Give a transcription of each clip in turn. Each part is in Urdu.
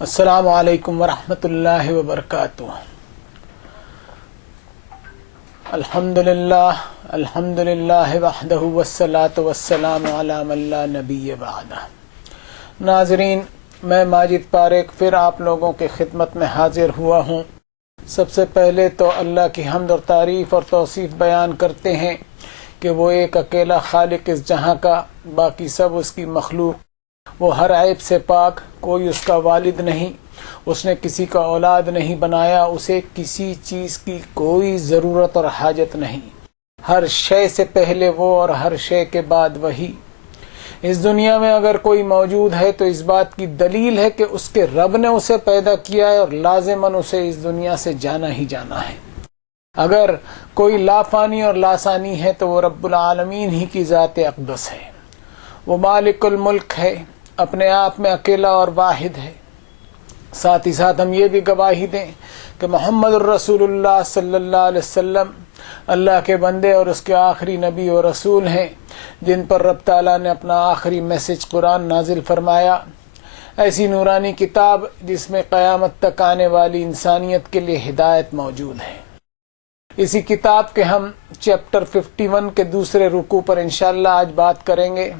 السلام علیکم ورحمۃ اللہ وبرکاتہ۔ الحمد للہ وحدہ والصلاة والسلام علی من لا نبی بعدہ۔ ناظرین، میں ماجد پاریک پھر آپ لوگوں کی خدمت میں حاضر ہوا ہوں۔ سب سے پہلے تو اللہ کی حمد اور تعریف اور توصیف بیان کرتے ہیں کہ وہ ایک اکیلا خالق اس جہاں کا، باقی سب اس کی مخلوق۔ وہ ہر عیب سے پاک، کوئی اس کا والد نہیں، اس نے کسی کا اولاد نہیں بنایا، اسے کسی چیز کی کوئی ضرورت اور حاجت نہیں۔ ہر شے سے پہلے وہ اور ہر شے کے بعد وہی۔ اس دنیا میں اگر کوئی موجود ہے تو اس بات کی دلیل ہے کہ اس کے رب نے اسے پیدا کیا ہے اور لازماً اسے اس دنیا سے جانا ہی جانا ہے۔ اگر کوئی لافانی اور لاسانی ہے تو وہ رب العالمین ہی کی ذات اقدس ہے۔ وہ مالک الملک ہے، اپنے آپ میں اکیلا اور واحد ہے۔ ساتھ ہی ساتھ ہم یہ بھی گواہی دیں کہ محمد الرسول اللہ صلی اللہ علیہ وسلم اللہ کے بندے اور اس کے آخری نبی و رسول ہیں، جن پر رب تعالیٰ نے اپنا آخری میسج قرآن نازل فرمایا۔ ایسی نورانی کتاب جس میں قیامت تک آنے والی انسانیت کے لیے ہدایت موجود ہے۔ اسی کتاب کے ہم چیپٹر 51 کے دوسرے رکوع پر انشاءاللہ آج بات کریں گے،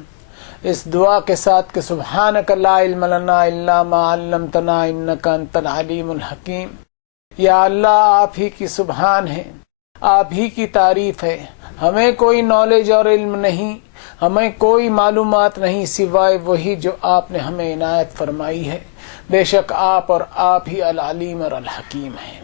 اس دعا کے ساتھ کہ سبحانک لا علم لنا الا ما علمتنا انک انت العلیم الحکیم۔ یا اللہ، آپ ہی کی سبحان ہے، آپ ہی کی تعریف ہے، ہمیں کوئی نالج اور علم نہیں، ہمیں کوئی معلومات نہیں سوائے وہی جو آپ نے ہمیں عنایت فرمائی ہے۔ بے شک آپ اور آپ ہی العلیم اور الحکیم ہیں۔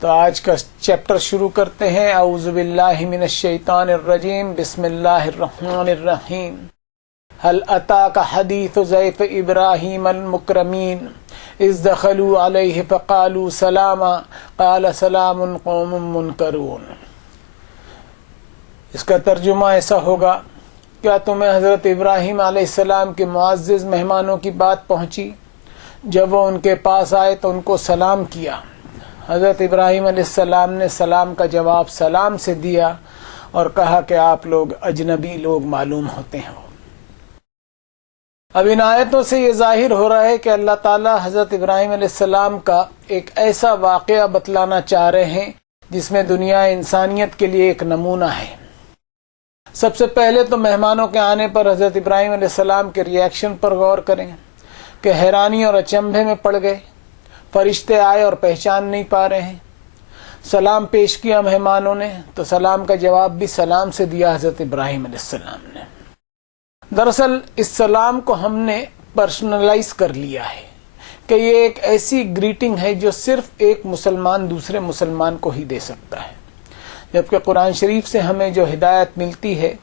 تو آج کا چیپٹر شروع کرتے ہیں۔ اعوذ باللہ من الشیطان الرجیم، بسم اللہ الرحمن الرحیم۔ هل اتاک حدیث ضیف ابراہیم المکرمین اذ دخلوا علیہ فقالوا سلاما قال سلام قوم منکرون۔ اس کا ترجمہ ایسا ہوگا، کیا تمہیں حضرت ابراہیم علیہ السلام کے معزز مہمانوں کی بات پہنچی؟ جب وہ ان کے پاس آئے تو ان کو سلام کیا۔ حضرت ابراہیم علیہ السلام نے سلام کا جواب سلام سے دیا اور کہا کہ آپ لوگ اجنبی لوگ معلوم ہوتے ہیں۔ اب ان آیتوں سے یہ ظاہر ہو رہا ہے کہ اللہ تعالیٰ حضرت ابراہیم علیہ السلام کا ایک ایسا واقعہ بتلانا چاہ رہے ہیں جس میں دنیا انسانیت کے لیے ایک نمونہ ہے۔ سب سے پہلے تو مہمانوں کے آنے پر حضرت ابراہیم علیہ السلام کے ریئیکشن پر غور کریں کہ حیرانی اور اچنبھے میں پڑ گئے۔ فرشتے آئے اور پہچان نہیں پا رہے ہیں۔ سلام پیش کیا مہمانوں نے تو سلام کا جواب بھی سلام سے دیا حضرت ابراہیم علیہ السلام نے۔ دراصل اس سلام کو ہم نے پرسنلائز کر لیا ہے کہ یہ ایک ایسی گریٹنگ ہے جو صرف ایک مسلمان دوسرے مسلمان کو ہی دے سکتا ہے، جبکہ قرآن شریف سے ہمیں جو ہدایت ملتی ہے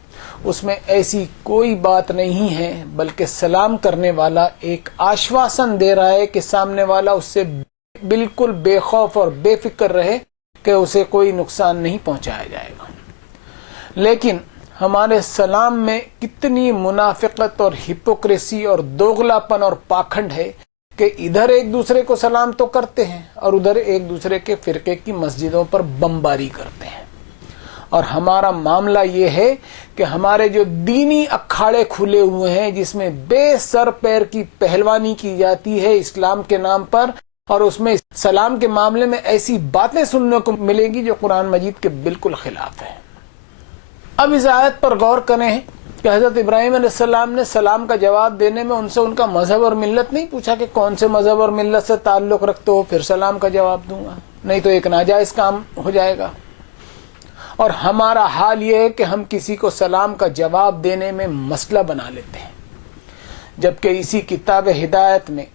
اس میں ایسی کوئی بات نہیں ہے، بلکہ سلام کرنے والا ایک آشواسن دے رہا ہے کہ سامنے والا اس سے بالکل بے خوف اور بے فکر رہے کہ اسے کوئی نقصان نہیں پہنچایا جائے گا۔ لیکن ہمارے سلام میں کتنی منافقت اور ہپوکریسی اور دوغلاپن اور پاکھنڈ ہے کہ ادھر ایک دوسرے کو سلام تو کرتے ہیں اور ادھر ایک دوسرے کے فرقے کی مسجدوں پر بمباری کرتے ہیں۔ اور ہمارا معاملہ یہ ہے کہ ہمارے جو دینی اکھاڑے کھلے ہوئے ہیں جس میں بے سر پیر کی پہلوانی کی جاتی ہے اسلام کے نام پر، اور اس میں سلام کے معاملے میں ایسی باتیں سننے کو ملے گی جو قرآن مجید کے بالکل خلاف ہے۔ اب اس آیت پر غور کریں کہ حضرت ابراہیم علیہ السلام نے سلام کا جواب دینے میں ان سے ان کا مذہب اور ملت نہیں پوچھا کہ کون سے مذہب اور ملت سے تعلق رکھتے ہو پھر سلام کا جواب دوں گا، نہیں تو ایک ناجائز کام ہو جائے گا۔ اور ہمارا حال یہ ہے کہ ہم کسی کو سلام کا جواب دینے میں مسئلہ بنا لیتے ہیں، جبکہ اسی کتاب ہدایت میں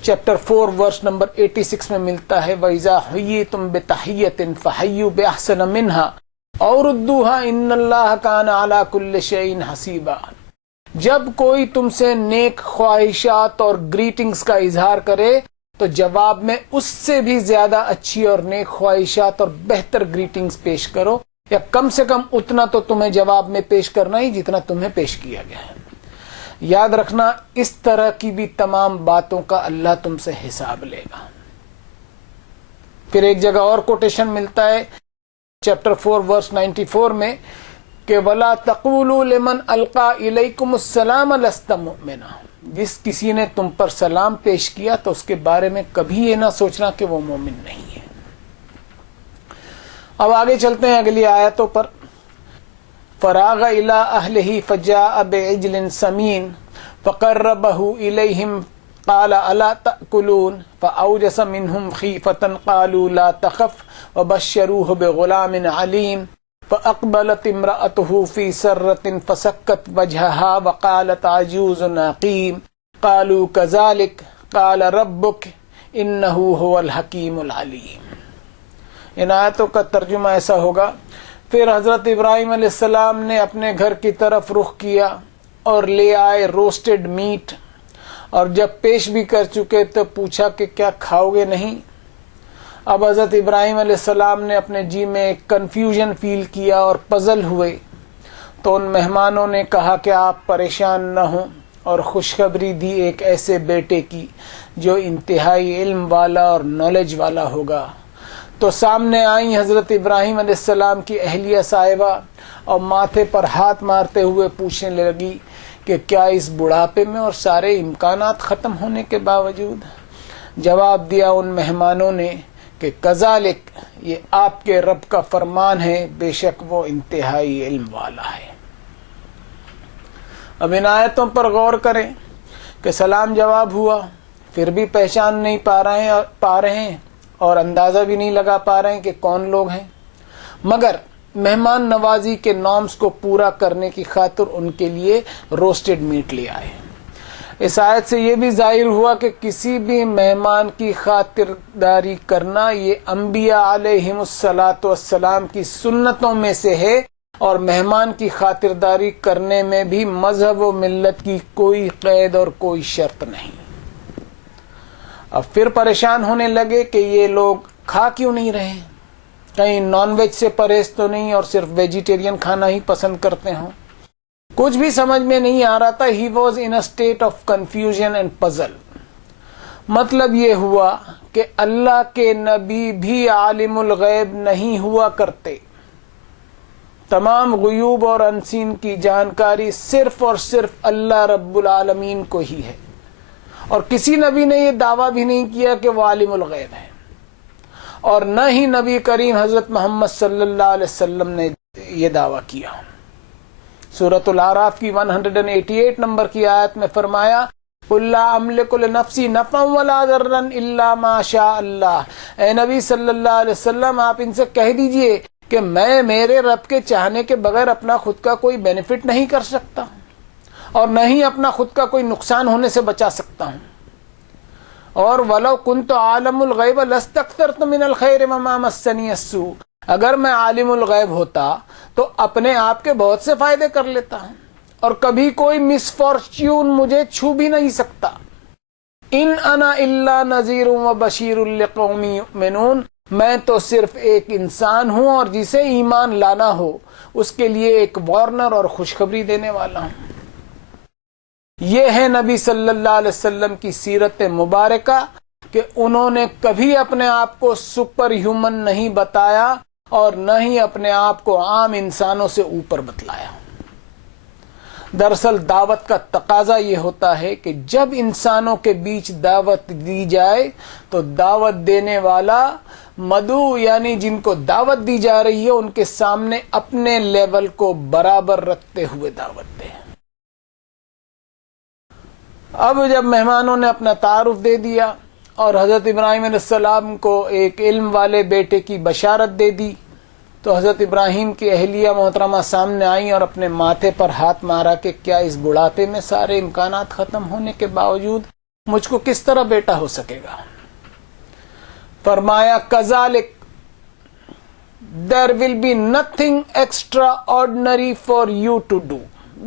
چیپٹر 4 ورس نمبر 86 میں ملتا ہے وَإِذَا حُيِّيتُم بِتَحِيَّةٍ فَحَيُّوا بِأَحْسَنَ مِنْهَا أَوْ رُدُّوهَا إِنَّ اللَّهَ كَانَ عَلَى كُلِّ شَيْءٍ حَسِيبًا۔ جب کوئی تم سے نیک خواہشات اور گریٹنگز کا اظہار کرے تو جواب میں اس سے بھی زیادہ اچھی اور نیک خواہشات اور بہتر گریٹنگز پیش کرو، یا کم سے کم اتنا تو تمہیں جواب میں پیش کرنا ہی جتنا تمہیں پیش کیا گیا ہے۔ یاد رکھنا، اس طرح کی بھی تمام باتوں کا اللہ تم سے حساب لے گا۔ پھر ایک جگہ اور کوٹیشن ملتا ہے چیپٹر 4 ورس 94 میں کہ وَلَا تَقُولُوا لِمَنْ أَلْقَى إِلَيْكُمُ السَّلَامَ لَسْتَ مُؤْمِنًا۔ جس کسی نے تم پر سلام پیش کیا تو اس کے بارے میں کبھی یہ نہ سوچنا کہ وہ مومن نہیں ہے۔ اب آگے چلتے ہیں اگلی آیتوں پر۔ فراغ الی اہلہ فجاء بعجل سمین فقربہ الیہم قال الا تأکلون فاوجس منہم خیفۃ قالوا لا تخف وبشروہ بغلام علیم فاقبلت امرأته فی سرۃ فسکت وجہها وقالت عجوز عقیم قالوا کذلک قال ربک انہ هو الحکیم العلیم۔ ان آیتوں کا ترجمہ ایسا ہوگا، پھر حضرت ابراہیم علیہ السلام نے اپنے گھر کی طرف رخ کیا اور لے آئے روسٹڈ میٹ، اور جب پیش بھی کر چکے تو پوچھا کہ کیا کھاؤ گے نہیں؟ اب حضرت ابراہیم علیہ السلام نے اپنے جی میں ایک کنفیوژن فیل کیا اور پزل ہوئے، تو ان مہمانوں نے کہا کہ آپ پریشان نہ ہوں، اور خوشخبری دی ایک ایسے بیٹے کی جو انتہائی علم والا اور نالج والا ہوگا۔ تو سامنے آئیں حضرت ابراہیم علیہ السلام کی اہلیہ صاحبہ اور ماتھے پر ہاتھ مارتے ہوئے پوچھنے لگی کہ کیا اس بڑھاپے میں اور سارے امکانات ختم ہونے کے باوجود؟ جواب دیا ان مہمانوں نے کہ کذالک، یہ آپ کے رب کا فرمان ہے، بے شک وہ انتہائی علم والا ہے۔ اب ان آیتوں پر غور کریں کہ سلام جواب ہوا، پھر بھی پہچان نہیں پا رہے ہیں اور اندازہ بھی نہیں لگا پا رہے ہیں کہ کون لوگ ہیں، مگر مہمان نوازی کے نارمز کو پورا کرنے کی خاطر ان کے لیے روسٹڈ میٹ لے آئے۔ اس آیت سے یہ بھی ظاہر ہوا کہ کسی بھی مہمان کی خاطرداری کرنا یہ انبیاء علیہم الصلاۃ والسلام کی سنتوں میں سے ہے، اور مہمان کی خاطرداری کرنے میں بھی مذہب و ملت کی کوئی قید اور کوئی شرط نہیں۔ اب پھر پریشان ہونے لگے کہ یہ لوگ کھا کیوں نہیں رہے، کہیں نان ویج سے پرہیز تو نہیں اور صرف ویجیٹیرین کھانا ہی پسند کرتے ہوں۔ کچھ بھی سمجھ میں نہیں آ رہا تھا۔ He was in a state of confusion and puzzle. مطلب یہ ہوا کہ اللہ کے نبی بھی عالم الغیب نہیں ہوا کرتے۔ تمام غیوب اور انسین کی جانکاری صرف اور صرف اللہ رب العالمین کو ہی ہے، اور کسی نبی نے یہ دعویٰ بھی نہیں کیا کہ وہ عالم الغیب ہے، اور نہ ہی نبی کریم حضرت محمد صلی اللہ علیہ وسلم نے یہ دعویٰ کیا۔ سورۃ الاعراف کی 188 نمبر کی آیت میں فرمایا قُل لَا أَمْلِكُ لِنَفْسِي نَفْعًا وَلَا ضَرًّا إِلَّا مَا شَاءَ اللَّهُ۔ اے نبی صلی اللہ علیہ وسلم، آپ ان سے کہہ دیجئے کہ میں میرے رب کے چاہنے کے بغیر اپنا خود کا کوئی بینیفٹ نہیں کر سکتا، اور نہ ہی اپنا خود کا کوئی نقصان ہونے سے بچا سکتا ہوں۔ اور وَلَوْ كُنْتُ عَالِمُ الْغَيْبَ لَاسْتَكْثَرْتُ مِنَ الْخَيْرِ وَمَا مَسَّنِيَ السُّوءُ۔ اگر میں عالم الغیب ہوتا تو اپنے آپ کے بہت سے فائدے کر لیتا ہوں، اور کبھی کوئی مس فارچیون مجھے چھو بھی نہیں سکتا۔ ان انا الا نذیر و بشیر لقوم یؤمنون، میں تو صرف ایک انسان ہوں اور جسے ایمان لانا ہو اس کے لیے ایک وارنر اور خوشخبری دینے والا ہوں۔ یہ ہے نبی صلی اللہ علیہ وسلم کی سیرت مبارکہ کہ انہوں نے کبھی اپنے آپ کو سپر ہیومن نہیں بتایا اور نہ ہی اپنے آپ کو عام انسانوں سے اوپر بتلایا۔ دراصل دعوت کا تقاضا یہ ہوتا ہے کہ جب انسانوں کے بیچ دعوت دی جائے تو دعوت دینے والا مدعو یعنی جن کو دعوت دی جا رہی ہے ان کے سامنے اپنے لیول کو برابر رکھتے ہوئے دعوت دے۔ اب جب مہمانوں نے اپنا تعارف دے دیا اور حضرت ابراہیم علیہ السلام کو ایک علم والے بیٹے کی بشارت دے دی، تو حضرت ابراہیم کی اہلیہ محترمہ سامنے آئیں اور اپنے ماتھے پر ہاتھ مارا کہ کیا اس بڑھاپے میں سارے امکانات ختم ہونے کے باوجود مجھ کو کس طرح بیٹا ہو سکے گا؟ فرمایا کذالک there will be nothing extraordinary for you to do۔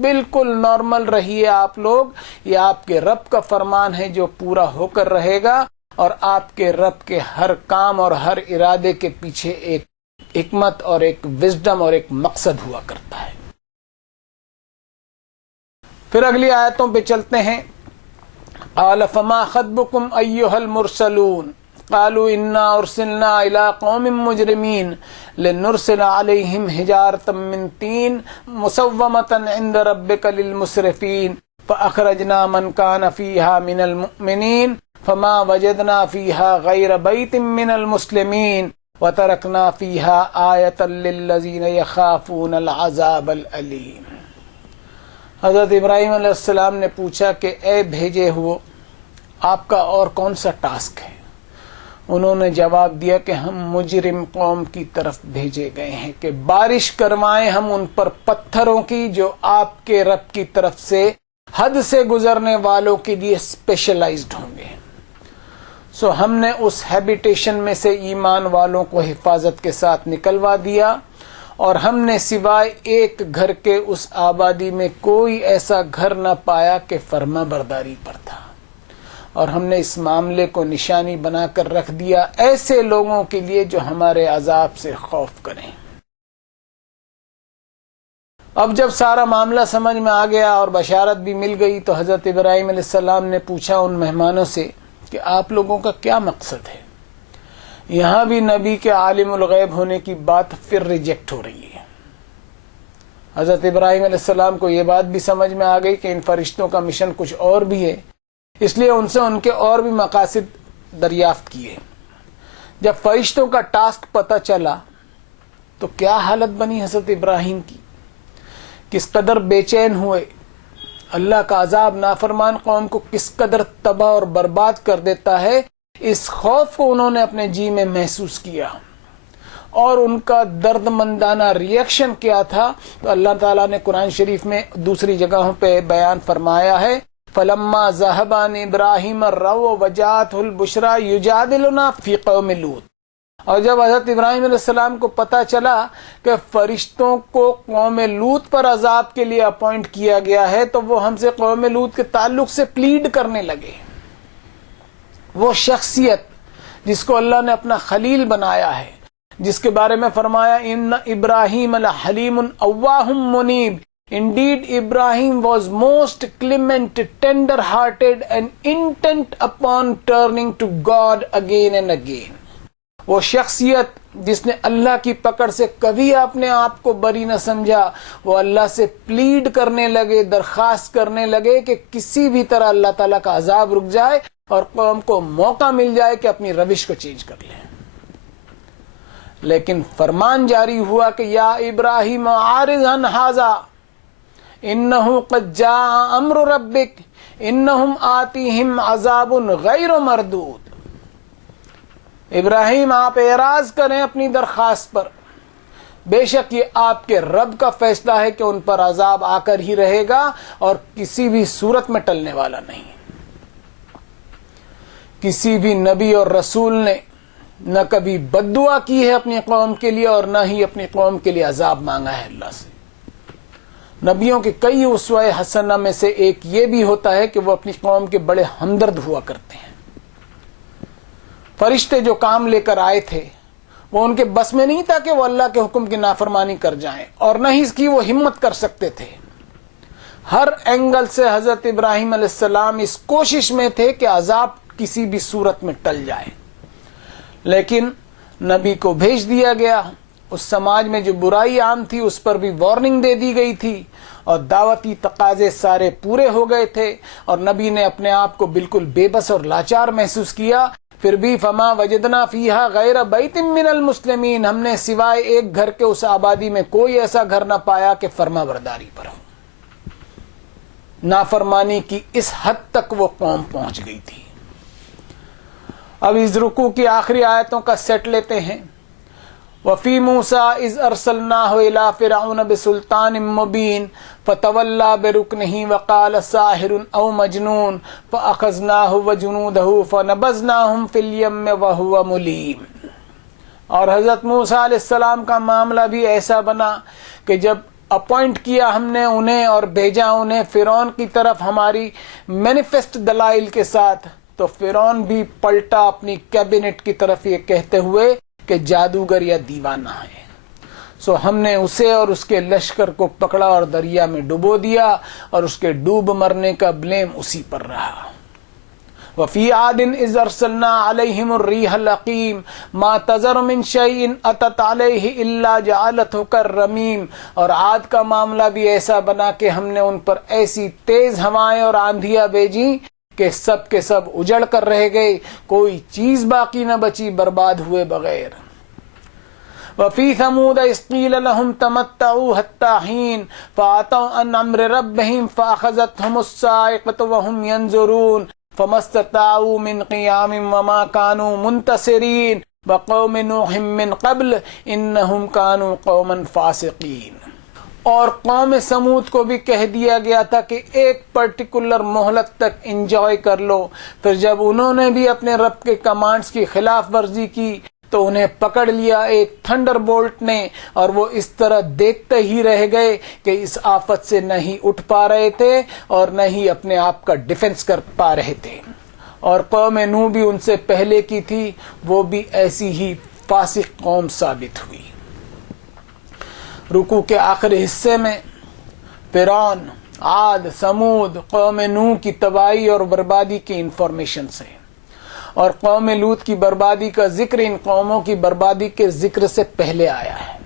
بالکل نارمل رہیے آپ لوگ، یہ آپ کے رب کا فرمان ہے جو پورا ہو کر رہے گا، اور آپ کے رب کے ہر کام اور ہر ارادے کے پیچھے ایک حکمت اور ایک وزڈم اور ایک مقصد ہوا کرتا ہے۔ پھر اگلی آیتوں پہ چلتے ہیں۔ قال فما خطبكم ایھا المرسلون قالوا انا ارسلنا الى قوم مجرمین لنرسل علیہم حجارة من طین مسومة عند ربک للمسرفین فأخرجنا من كان فيها من المؤمنين فما وجدنا فيها غير بيت من المسلمين وتركنا فيها آية للذين يخافون العذاب الأليم۔ حضرت ابراہیم علیہ السلام نے پوچھا کہ اے بھیجے ہوئے، آپ کا اور کون سا ٹاسک ہے؟ انہوں نے جواب دیا کہ ہم مجرم قوم کی طرف بھیجے گئے ہیں کہ بارش کروائیں ہم ان پر پتھروں کی جو آپ کے رب کی طرف سے حد سے گزرنے والوں کے لیے اسپیشلائزڈ ہوں گے۔ سو ہم نے اس ہیبیٹیشن میں سے ایمان والوں کو حفاظت کے ساتھ نکلوا دیا، اور ہم نے سوائے ایک گھر کے اس آبادی میں کوئی ایسا گھر نہ پایا کہ فرما برداری پر تھا، اور ہم نے اس معاملے کو نشانی بنا کر رکھ دیا ایسے لوگوں کے لیے جو ہمارے عذاب سے خوف کریں۔ اب جب سارا معاملہ سمجھ میں آ گیا اور بشارت بھی مل گئی تو حضرت ابراہیم علیہ السلام نے پوچھا ان مہمانوں سے کہ آپ لوگوں کا کیا مقصد ہے؟ یہاں بھی نبی کے عالم الغیب ہونے کی بات پھر ریجیکٹ ہو رہی ہے۔ حضرت ابراہیم علیہ السلام کو یہ بات بھی سمجھ میں آ گئی کہ ان فرشتوں کا مشن کچھ اور بھی ہے، اس لیے ان سے ان کے اور بھی مقاصد دریافت کیے۔ جب فرشتوں کا ٹاسک پتہ چلا تو کیا حالت بنی حضرت ابراہیم کی، کس قدر بے چین ہوئے۔ اللہ کا عذاب نافرمان قوم کو کس قدر تباہ اور برباد کر دیتا ہے، اس خوف کو انہوں نے اپنے جی میں محسوس کیا، اور ان کا درد مندانہ ریئیکشن کیا تھا تو اللہ تعالیٰ نے قرآن شریف میں دوسری جگہوں پہ بیان فرمایا ہے، فَلَمَّا ذَهَبَ عَنْ إِبْرَاهِيمَ الرَّوْعُ وَجَاءَتْهُ الْبُشْرَىٰ يُجَادِلُنَا فِي قَوْمِ لُوط۔ اور جب حضرت ابراہیم علیہ السلام کو پتہ چلا کہ فرشتوں کو قوم لوط پر عذاب کے لیے اپوائنٹ کیا گیا ہے تو وہ ہم سے قوم لوط کے تعلق سے پلیڈ کرنے لگے۔ وہ شخصیت جس کو اللہ نے اپنا خلیل بنایا ہے، جس کے بارے میں فرمایا ان ابراہیم لحلیم اواہ منیب، indeed Ibrahim was most clement, tender hearted and intent upon turning to God again and again۔ وہ شخصیت جس نے اللہ کی پکڑ سے کبھی اپنے آپ کو بری نہ سمجھا، وہ اللہ سے پلیڈ کرنے لگے، درخواست کرنے لگے کہ کسی بھی طرح اللہ تعالیٰ کا عذاب رک جائے اور قوم کو موقع مل جائے کہ اپنی روش کو چینج کر لیں۔ لیکن فرمان جاری ہوا کہ یا ابراہیم عارض عن ھذا انہ قد جاء امر ربک انہم آتیہم عذاب غیر مردود۔ ابراہیم آپ اعراض کریں اپنی درخواست پر، بے شک یہ آپ کے رب کا فیصلہ ہے کہ ان پر عذاب آ کر ہی رہے گا اور کسی بھی صورت میں ٹلنے والا نہیں۔ کسی بھی نبی اور رسول نے نہ کبھی بد دعا کی ہے اپنی قوم کے لیے اور نہ ہی اپنی قوم کے لیے عذاب مانگا ہے اللہ سے۔ نبیوں کے کئی اسوہ حسنہ میں سے ایک یہ بھی ہوتا ہے کہ وہ اپنی قوم کے بڑے ہمدرد ہوا کرتے ہیں۔ فرشتے جو کام لے کر آئے تھے وہ ان کے بس میں نہیں تھا کہ وہ اللہ کے حکم کی نافرمانی کر جائیں، اور نہ ہی اس کی وہ ہمت کر سکتے تھے۔ ہر اینگل سے حضرت ابراہیم علیہ السلام اس کوشش میں تھے کہ عذاب کسی بھی صورت میں ٹل جائے، لیکن نبی کو بھیج دیا گیا۔ اس سماج میں جو برائی عام تھی اس پر بھی وارننگ دے دی گئی تھی، اور دعوتی تقاضے سارے پورے ہو گئے تھے، اور نبی نے اپنے آپ کو بالکل بے بس اور لاچار محسوس کیا۔ پھر بھی فما وجدنا فیہا غیر بیت من المسلمین، ہم نے سوائے ایک گھر کے اس آبادی میں کوئی ایسا گھر نہ پایا کہ فرما برداری پر ہو۔ نافرمانی کی اس حد تک وہ قوم پہنچ گئی تھی۔ اب اس رکوع کی آخری آیتوں کا سیٹ لیتے ہیں۔ وفی موسیٰ اذ ارسلناہ الی فرعون بسلطان مبین فتولی برکنہ وقال ساحر او مجنون فاخذناہ وجنودہ فنبذناہم فی الیم وہو ملیم۔ اور حضرت موسیٰ علیہ السلام کا معاملہ بھی ایسا بنا کہ جب اپوائنٹ کیا ہم نے انہیں اور بھیجا انہیں فرعون کی طرف ہماری مینیفیسٹ دلائل کے ساتھ، تو فرعون بھی پلٹا اپنی کیبنٹ کی طرف یہ کہتے ہوئے کہ جادوگر یا دیوانہ ہے۔ سو ہم نے اسے اور اس کے لشکر کو پکڑا اور دریا میں ڈبو دیا، اور اس کے ڈوب مرنے کا بلیم اسی پر رہا۔ وفی عاد اذ ارسلنا علیہم الریح العقیم ما تذر من شیء اتت علیہ الا جعلته کالرمیم. اور عاد کا معاملہ بھی ایسا بنا کہ ہم نے ان پر ایسی تیز ہوائیں اور آندھیاں بھیجی کہ سب کے سب اجڑ کر رہ گئے، کوئی چیز باقی نہ بچی برباد ہوئے بغیر. وفی ثمود اذ قیل لهم تمتعوا حتی حین فاتوا عن امر ربهم فاخذتهم الصاعقة وهم ينظرون فما استطاعوا من قیام وما كانوا منتصرین وقوم نوح من قبل انهم كانوا قوما فاسقین. اور قوم سمود کو بھی کہہ دیا گیا تھا کہ ایک پرٹیکولر مہلت تک انجوائے کر لو، پھر جب انہوں نے بھی اپنے رب کے کمانڈز کی خلاف ورزی کی تو انہیں پکڑ لیا ایک تھنڈر بولٹ نے، اور وہ اس طرح دیکھتے ہی رہ گئے کہ اس آفت سے نہ ہی اٹھ پا رہے تھے اور نہ ہی اپنے آپ کا ڈیفنس کر پا رہے تھے. اور قوم نوح بھی ان سے پہلے کی تھی، وہ بھی ایسی ہی فاسق قوم ثابت ہوئی. رکوع کے آخری حصے میں فرعون، عاد، سمود، قوم نوح کی تباہی اور بربادی کی انفارمیشن سے، اور قوم لوط کی بربادی کا ذکر ان قوموں کی بربادی کے ذکر سے پہلے آیا ہے.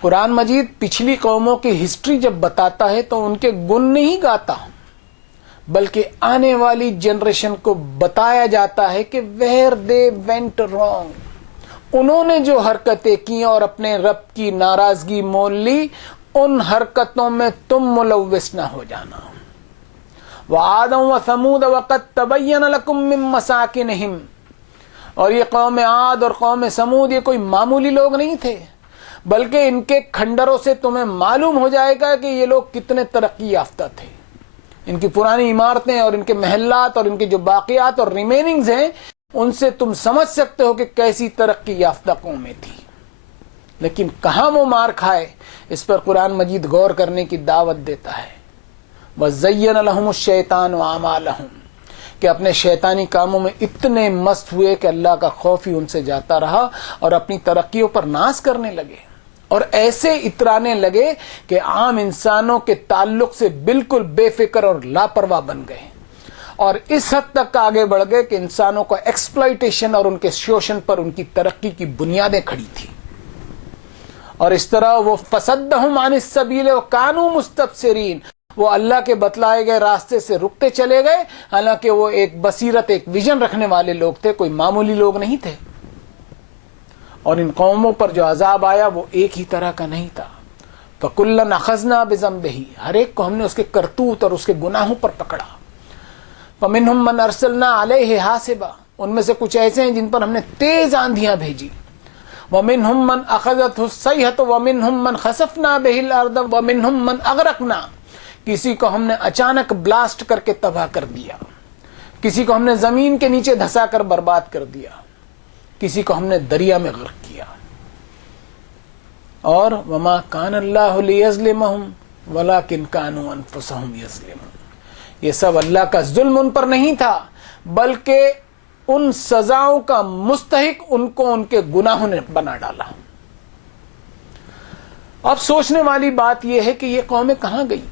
قرآن مجید پچھلی قوموں کی ہسٹری جب بتاتا ہے تو ان کے گن نہیں گاتا، بلکہ آنے والی جنریشن کو بتایا جاتا ہے کہ where they went wrong. انہوں نے جو حرکتیں کی اور اپنے رب کی ناراضگی مول لی، ان حرکتوں میں تم ملوث نہ ہو جانا. وعادا وثمود وقد تبین لکم من مساکنہم. اور یہ قوم عاد اور قوم سمود یہ کوئی معمولی لوگ نہیں تھے، بلکہ ان کے کھنڈروں سے تمہیں معلوم ہو جائے گا کہ یہ لوگ کتنے ترقی یافتہ تھے. ان کی پرانی عمارتیں اور ان کے محلات اور ان کے جو باقیات اور ریمیننگز ہیں، ان سے تم سمجھ سکتے ہو کہ کیسی ترقی یافتہ قومیں تھی. لیکن کہاں وہ مار کھائے، اس پر قرآن مجید غور کرنے کی دعوت دیتا ہے. وَزَيَّنَ لَهُمُ الشَّيْطَانُ أَعْمَالَهُمْ، کہ اپنے شیطانی کاموں میں اتنے مست ہوئے کہ اللہ کا خوف ہی ان سے جاتا رہا اور اپنی ترقیوں پر ناز کرنے لگے اور ایسے اترانے لگے کہ عام انسانوں کے تعلق سے بالکل بے فکر اور لاپرواہ بن گئے، اور اس حد تک آگے بڑھ گئے کہ انسانوں کا ایکسپلائٹیشن اور ان کے شوشن پر ان کی ترقی کی بنیادیں کھڑی تھی. اور اس طرح وہ فصدہم عن السبیل وکانوا مستبصرین، وہ اللہ کے بتلائے گئے راستے سے رکتے چلے گئے، حالانکہ وہ ایک بصیرت، ایک ویژن رکھنے والے لوگ تھے، کوئی معمولی لوگ نہیں تھے. اور ان قوموں پر جو عذاب آیا وہ ایک ہی طرح کا نہیں تھا. فَكُلًّا أَخَذْنَا بِذَنبِهِ، ہر ایک کو ہم نے اس کے کرتوت اور اس کے گناہوں پر پکڑا. فَمِنْهُمْ مَنْ أَرْسَلْنَا عَلَيْهِ حَاصِبًا، ان میں سے کچھ ایسے ہیں جن پر ہم نے تیز آندھیاں بھیجی. وَمِنْهُمْ مَنْ أَخَذَتْهُ الصَّيْحَةُ وَمِنْهُمْ مَنْ خَسَفْنَا بِهِ الْأَرْضَ وَمِنْهُمْ مَنْ أَغْرَقْنَا، کسی کو ہم نے اچانک بلاسٹ کر کے تباہ کر دیا، کسی کو ہم نے زمین کے نیچے دھسا کر برباد کر دیا، کسی کو ہم نے دریا میں غرق کیا. اور وما کان اللہ لیظلمہم ولکن کانوا انفسہم یظلمون، یہ سب اللہ کا ظلم ان پر نہیں تھا، بلکہ ان سزاؤں کا مستحق ان کو ان کے گناہوں نے بنا ڈالا. اب سوچنے والی بات یہ ہے کہ یہ قومیں کہاں گئی،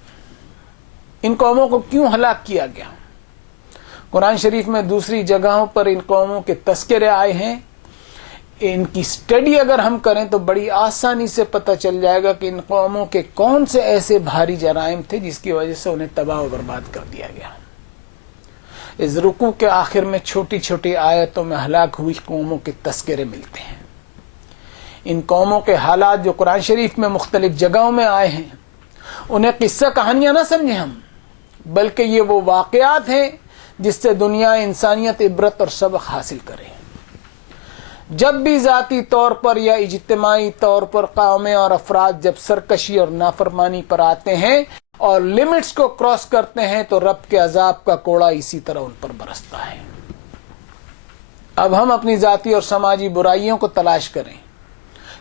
ان قوموں کو کیوں ہلاک کیا گیا. قرآن شریف میں دوسری جگہوں پر ان قوموں کے تذکرے آئے ہیں. ان کی اسٹڈی اگر ہم کریں تو بڑی آسانی سے پتہ چل جائے گا کہ ان قوموں کے کون سے ایسے بھاری جرائم تھے جس کی وجہ سے انہیں تباہ و برباد کر دیا گیا. اس رکوع کے آخر میں چھوٹی چھوٹی آیتوں میں ہلاک ہوئی قوموں کے تذکرے ملتے ہیں. ان قوموں کے حالات جو قرآن شریف میں مختلف جگہوں میں آئے ہیں، انہیں قصہ کہانیاں نہ سمجھیں ہم، بلکہ یہ وہ واقعات ہیں جس سے دنیا انسانیت عبرت اور سبق حاصل کرے. جب بھی ذاتی طور پر یا اجتماعی طور پر قومیں اور افراد جب سرکشی اور نافرمانی پر آتے ہیں اور لمٹس کو کراس کرتے ہیں تو رب کے عذاب کا کوڑا اسی طرح ان پر برستا ہے. اب ہم اپنی ذاتی اور سماجی برائیوں کو تلاش کریں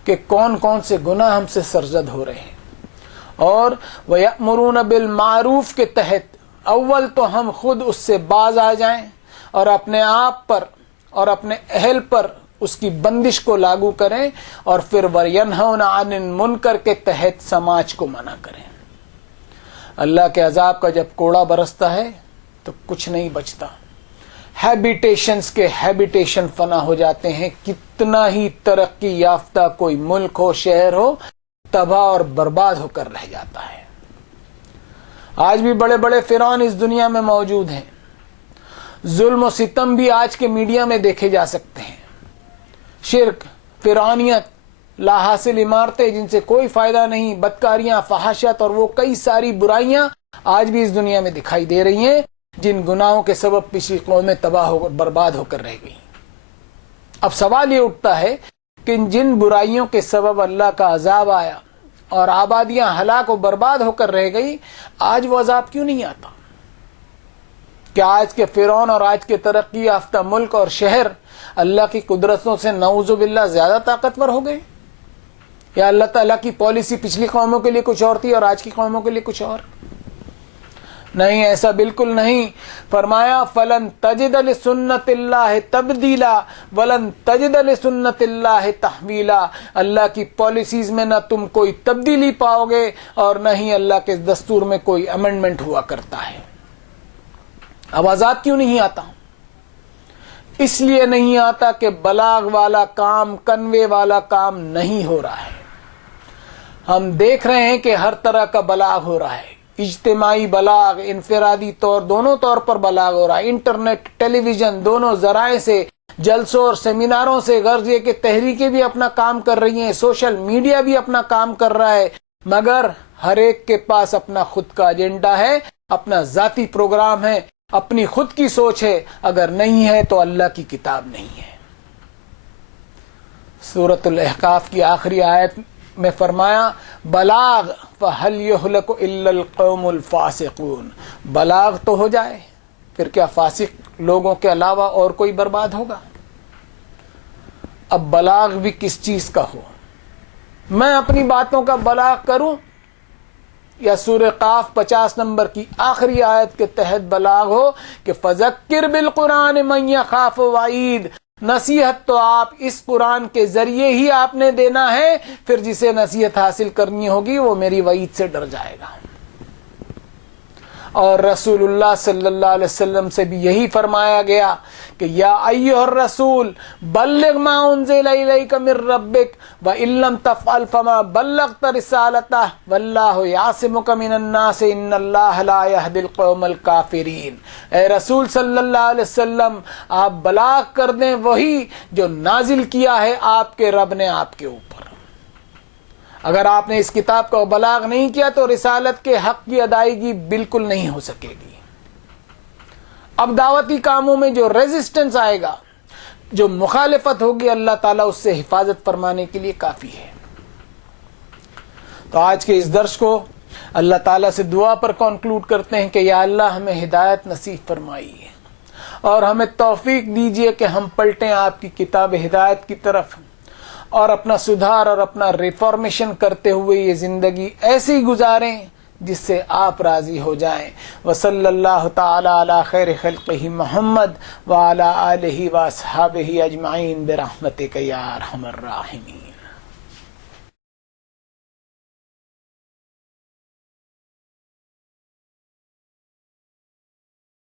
کہ کون کون سے گناہ ہم سے سرزد ہو رہے ہیں، اور وَيَأْمُرُونَ بِالْمَعْرُوفِ کے تحت اول تو ہم خود اس سے باز آ جائیں اور اپنے آپ پر اور اپنے اہل پر اس کی بندش کو لاگو کریں، اور پھر وَيَنْهَوْنَ عَنِ الْمُنْكَرِ کے تحت سماج کو منع کریں. اللہ کے عذاب کا جب کوڑا برستا ہے تو کچھ نہیں بچتا. ہیبیٹیشنز کے ہیبیٹیشن فنا ہو جاتے ہیں. کتنا ہی ترقی یافتہ کوئی ملک ہو، شہر ہو، تباہ اور برباد ہو کر رہ جاتا ہے. آج بھی بڑے بڑے فرعون اس دنیا میں موجود ہیں. ظلم و ستم بھی آج کے میڈیا میں دیکھے جا سکتے ہیں. شرک، فرعونیت، لا حاصل عمارتیں جن سے کوئی فائدہ نہیں، بدکاریاں، فحاشت اور وہ کئی ساری برائیاں آج بھی اس دنیا میں دکھائی دے رہی ہیں، جن گناہوں کے سبب پچھلی قومیں تباہ ہو برباد ہو کر رہ گئی. اب سوال یہ اٹھتا ہے کہ جن برائیوں کے سبب اللہ کا عذاب آیا اور آبادیاں ہلاک و برباد ہو کر رہ گئی، آج وہ عذاب کیوں نہیں آتا؟ کیا آج کے فرعون اور آج کے ترقی یافتہ ملک اور شہر اللہ کی قدرتوں سے نعوذ باللہ زیادہ طاقتور ہو گئے؟ یا اللہ تعالیٰ کی پالیسی پچھلی قوموں کے لیے کچھ اور تھی اور آج کی قوموں کے لیے کچھ اور؟ نہیں، ایسا بالکل نہیں. فرمایا فلن تجد لسنت اللہ تبدیلا ولن تجد لسنت اللہ تحویلا. اللہ کی پالیسیز میں نہ تم کوئی تبدیلی پاؤ گے اور نہ ہی اللہ کے دستور میں کوئی امینڈمنٹ ہوا کرتا ہے. اب عذاب کیوں نہیں آتا؟ اس لیے نہیں آتا کہ بلاغ والا کام، کنوے والا کام نہیں ہو رہا ہے. ہم دیکھ رہے ہیں کہ ہر طرح کا بلاغ ہو رہا ہے. اجتماعی بلاغ، انفرادی طور، دونوں طور پر بلاغ ہو رہا ہے. انٹرنیٹ، ٹیلی ویژن، دونوں ذرائع سے، جلسوں اور سیمیناروں سے غرض یہ کہ تحریکیں بھی اپنا کام کر رہی ہیں، سوشل میڈیا بھی اپنا کام کر رہا ہے، مگر ہر ایک کے پاس اپنا خود کا ایجنڈا ہے، اپنا ذاتی پروگرام ہے، اپنی خود کی سوچ ہے. اگر نہیں ہے تو اللہ کی کتاب نہیں ہے. سورۃ الاحقاف کی آخری آیت میں فرمایا بلاغ فَهَلْ يُهْلَكُ إِلَّا الْقَوْمُ الْفَاسِقُونَ. بلاغ تو ہو جائے، پھر کیا فاسق لوگوں کے علاوہ اور کوئی برباد ہوگا؟ اب بلاغ بھی کس چیز کا ہو؟ میں اپنی باتوں کا بلاغ کروں یا سورہ قاف 50 نمبر کی آخری آیت کے تحت بلاغ ہو کہ فَذَكِّرْ بِالْقُرْآنِ مَنْ يَخَافُ وَعِيدٍ. نصیحت تو آپ اس قرآن کے ذریعے ہی آپ نے دینا ہے، پھر جسے نصیحت حاصل کرنی ہوگی وہ میری وعید سے ڈر جائے گا. اور رسول اللہ صلی اللہ علیہ وسلم سے بھی یہی فرمایا گیا کہ یا ایھا الرسول بلغ ما انزل الیک من ربک وان لم تفعل فما بلغت رسالتہ واللہ یعصمک من الناس ان اللہ لا یہدی القوم الکافرین. اے رسول صلی اللہ علیہ وسلم، آپ بلاغ کر دیں وہی جو نازل کیا ہے آپ کے رب نے آپ کے اوپر. اگر آپ نے اس کتاب کا بلاغ نہیں کیا تو رسالت کے حق کی ادائیگی بالکل نہیں ہو سکے گی. اب دعوتی کاموں میں جو ریزسٹنس آئے گا، جو مخالفت ہوگی، اللہ تعالیٰ اس سے حفاظت فرمانے کے لیے کافی ہے. تو آج کے اس درس کو اللہ تعالیٰ سے دعا پر کنکلوڈ کرتے ہیں کہ یا اللہ ہمیں ہدایت نصیب فرمائیے اور ہمیں توفیق دیجیے کہ ہم پلٹیں آپ کی کتاب ہدایت کی طرف اور اپنا سدھار اور اپنا ریفارمیشن کرتے ہوئے یہ زندگی ایسی گزاریں جس سے آپ راضی ہو جائیں. وصلی اللہ تعالی علی خیر خلقہ محمد وعلی آلہ واصحابہ اجمعین برحمتک یا ارحم الراحمین.